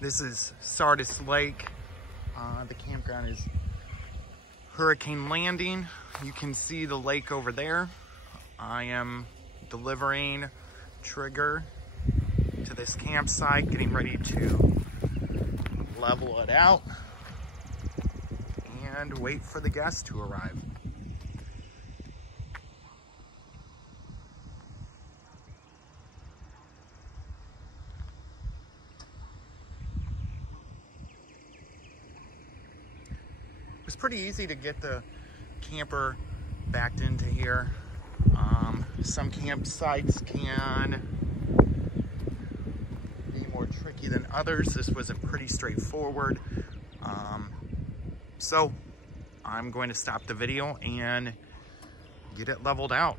This is Sardis Lake. The campground is Hurricane Landing. You can see the lake over there. I am delivering trigger to this campsite, getting ready to level it out and wait for the guests to arrive. It was pretty easy to get the camper backed into here. Some campsites can be more tricky than others. This was a pretty straightforward. So I'm going to stop the video and get it leveled out.